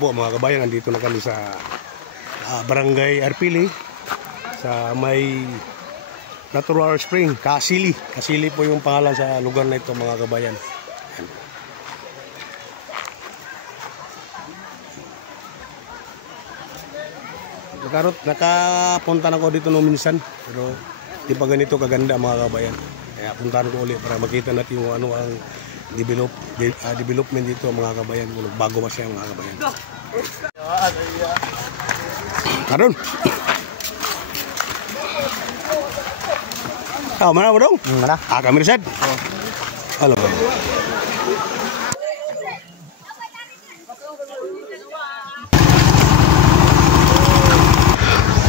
po mga kabayan, nandito na kami sa Barangay Arpili sa may Natural Spring, Kasili. Kasili po yung pangalan sa lugar na ito mga kabayan. Nakapunta na ko dito noong minsan, pero di pa ganito kaganda mga kabayan. Kaya puntahan ko ulit para makita natin yung ano ang development dito mga kabayan, kung bago pa siya mga kabayan. Karon. Mana mo dong? Mana? Kami reset. Halo.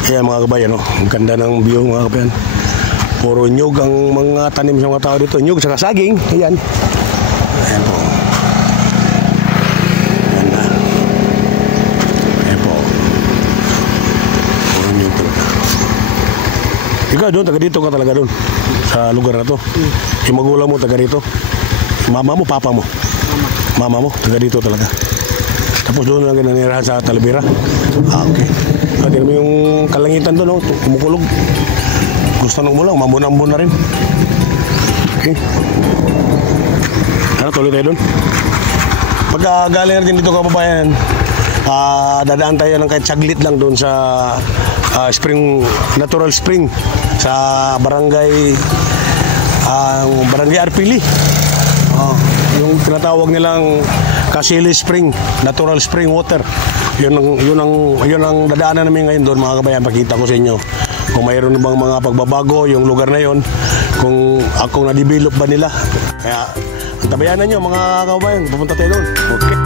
Ayan mga kabayan, ang ganda ng view mga kabayan. Puro nyug ang mga tanim sa mga tao dito. Nyug sa saging. Ayan. Ayan po. Ayan na. Ayan po. Puro nyug talaga. Ikaw doon, taga dito ka talaga doon. Sa lugar na to. Yung magulang mo taga dito. Mama mo, papa mo? Mama mo, taga dito talaga. Tapos doon lang nanirahan sa Talavera. Okay. Pwede naman yung kalangitan doon, kumukulog. Gusto nung mo lang, mambun-ambun na rin. Okay. Ano, tuloy tayo doon. Pagka galing natin dito kababayan, dadaan tayo ng kahit saglit lang doon sa Natural Spring sa Barangay Arpili. Yung tinatawag nilang Kasili Spring, Natural Spring Water. Yun ang dadaanan namin ngayon doon mga kabayan. Pakita ko sa inyo kung mayroon bang mga pagbabago yung lugar na yon, kung akong na-develop ba nila. Kaya tabayanan nyo mga kabayan, pupunta tayo doon. Okay.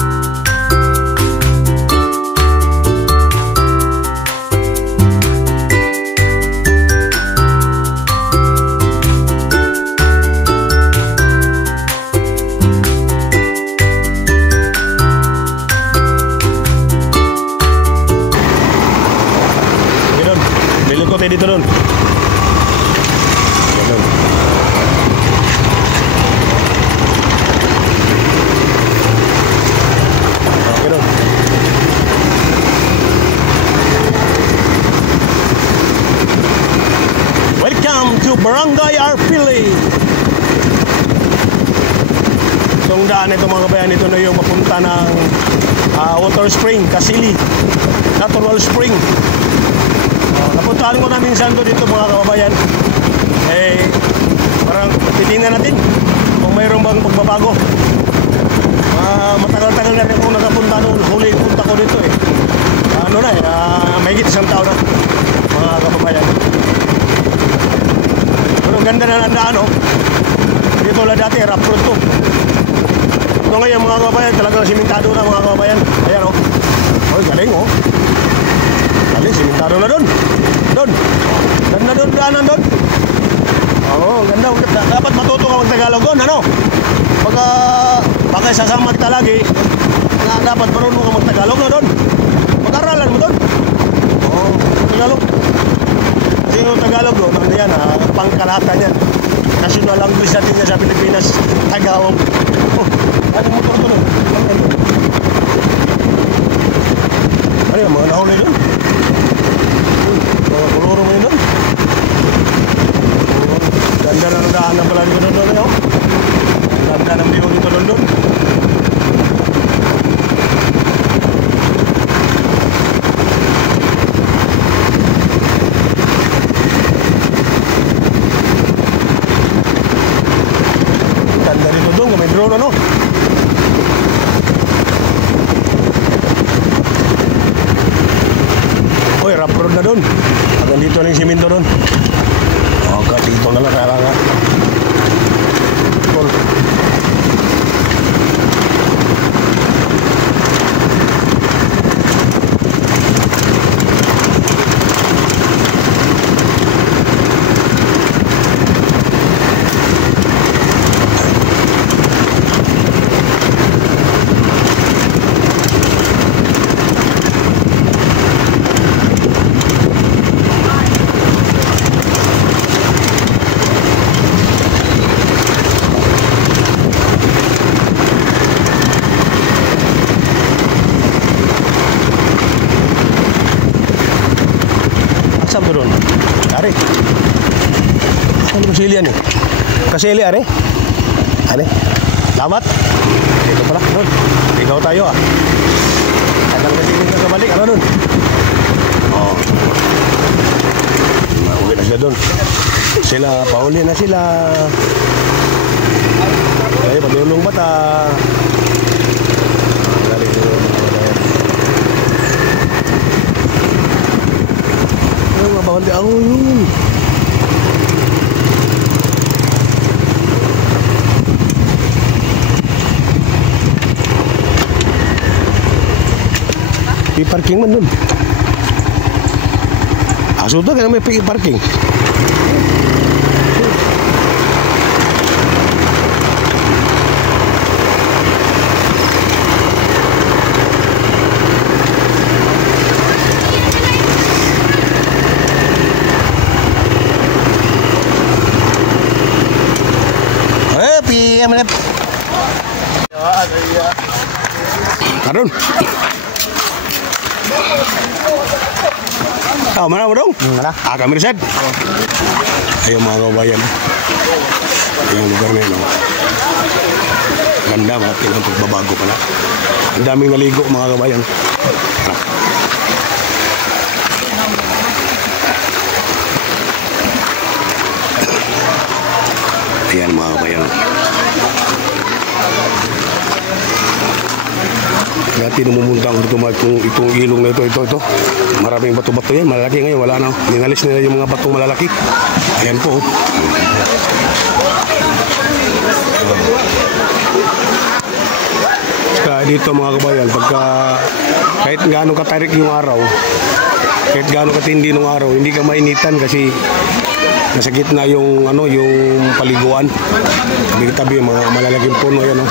Dito doon. Okay doon. Welcome to Barangay Arpili. Itong daan ito mga kabayan, ito na yung mapunta ng Water Spring, Kasili, Natural Spring. Napuntahan ko na minsan doon dito mga kababayan. Parang titingnan natin kung mayroon bang pagbabago. Matagal-tagal na rin ako nakapunta doon. Huli punta ko dito may higit isang taon na mga kababayan. Pero ang ganda na nandaan dito lang dati, rough road to. Ito ngayon mga kababayan, talagang simentado na mga kababayan. Ayan galing galing, simentado na doon. Doon. Ganda doon, daanan doon. Ganda. Dapat matuto ka mag-Tagalog doon, ano? Baka sasamad ka lagi, dapat marunong ka mag-Tagalog na doon. Mag-aralan mo doon. Tagalog. Kasi yung Tagalog doon, yan, pangkalahatan yan. National language natin niya sa Pilipinas, Tagalog. Ano motor doon? Ano yung mga nahuli doon? Mga kuluro mo yun doon. Ganda na nandaan ng pala dito doon. Ganda ng view dito doon. Ganda dito doon, may drone ano. Rough road na doon. Hanggang dito na yung simento doon. Dito na lang kaya nga. Ano ba sili yan eh? Kasili, are? Ano? Lamat? Dito pala, doon. Ikaw tayo ah. Tagal kasi ka kabalik, ano doon? Oo. Mauwi na sila doon. Sila, pauli na sila. Ay, padulong bata. Galing doon. Ay, mabawali ako yun. Parking man dun. Asuda ka na may parking. Karun. Oh, mana mo dong? Mana? Kami resed. Ayaw mga kabayan. Yung lugar na yun. Ganda, mga pagbabago pala. Ang daming naligo mga kabayan. Ayan mga kabayan. Dati namumuntang dito itong ilong na ito. Maraming bato-bato yan, malalaki ngayon, wala na. Ninalis nila yung mga batong malalaki. Ayan po. Kaya dito mga kabayan, pagka kahit gaano katarik yung araw, kahit gaano katindi ng araw, hindi ka mainitan kasi nasa gitna yung yung paliguan. Tabi-tabi mga malalaking puno yan, no.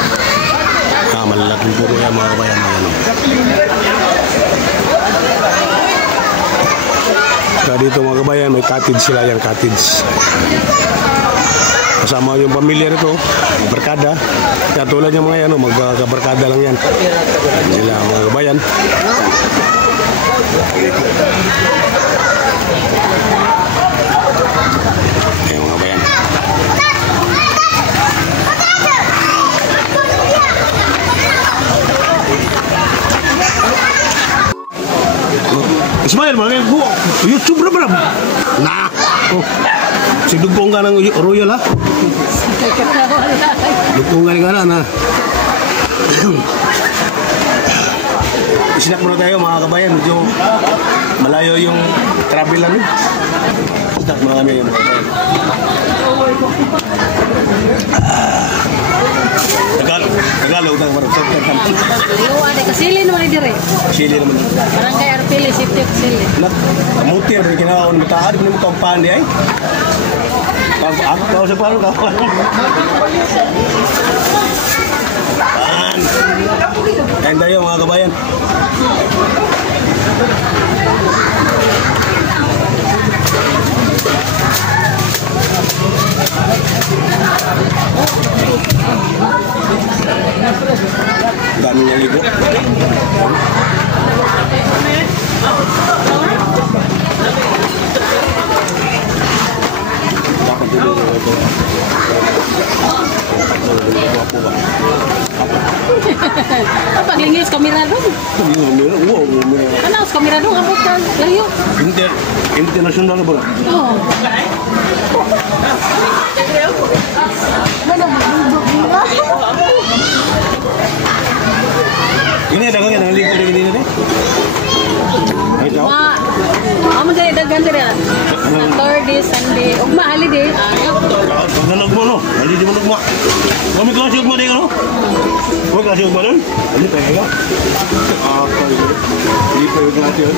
Malalaking puno yan mga kabayan. Kaya dito mga kabayan, may cottage sila, yung cottage. Kasama yung pamilya nito, barkada. Kaya tulad yung mga yan, magkabarkada lang yan. Sila mga kabayan. Ayan mga kabayan. Ismail, mga kayo, YouTube na ba? Nah. Oh. Si dugong ka ng Royal, ha? Dugong ka na. Snack muna tayo, mga kabayan. Medyo malayo yung travel namin. Snack muna kami yung mga kabayan. Tagalog tayo marap. Ada kasili naman dire. Kasili naman. Barangay Arpili, safety kasili. Mutir, kinaon mataad, hindi mo kampaan di ay. Ako sa palo ka. Kain tayo mga kabayan. Dami niya ligo. Dapat dulu ito. Paglingis kamera dong. Wow, Ano sa kamera dong abot ka layo. International ba? Oh. Ini ada kan yang ligo dari ini deh. Ayo. Amo dali daghan dire. Saturday, Sunday, ugma holiday. Nanog mo no. Ali di mo nagma. Kami klase ugma dai no. Ko klase ugma don. Ali pa ga. Hindi pa yung klase yun.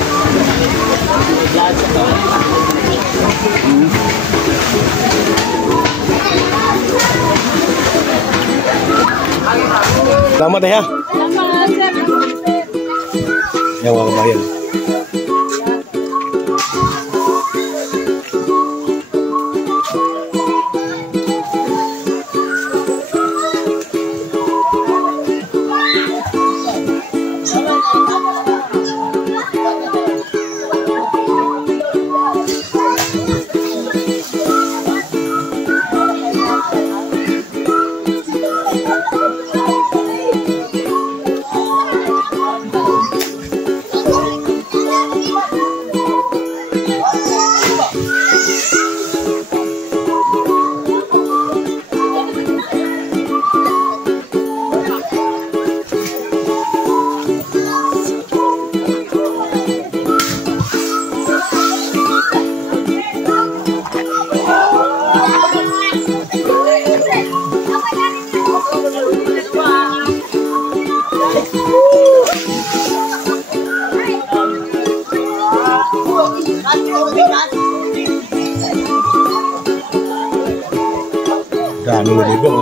Selamat ya. Selamat. Yang mga kabayan. Dami na dito.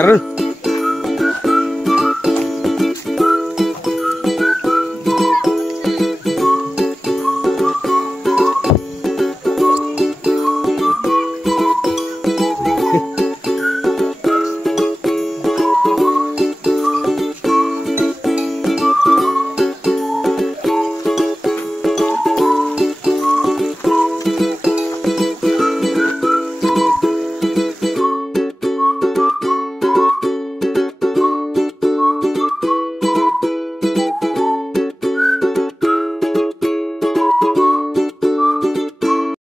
Karun.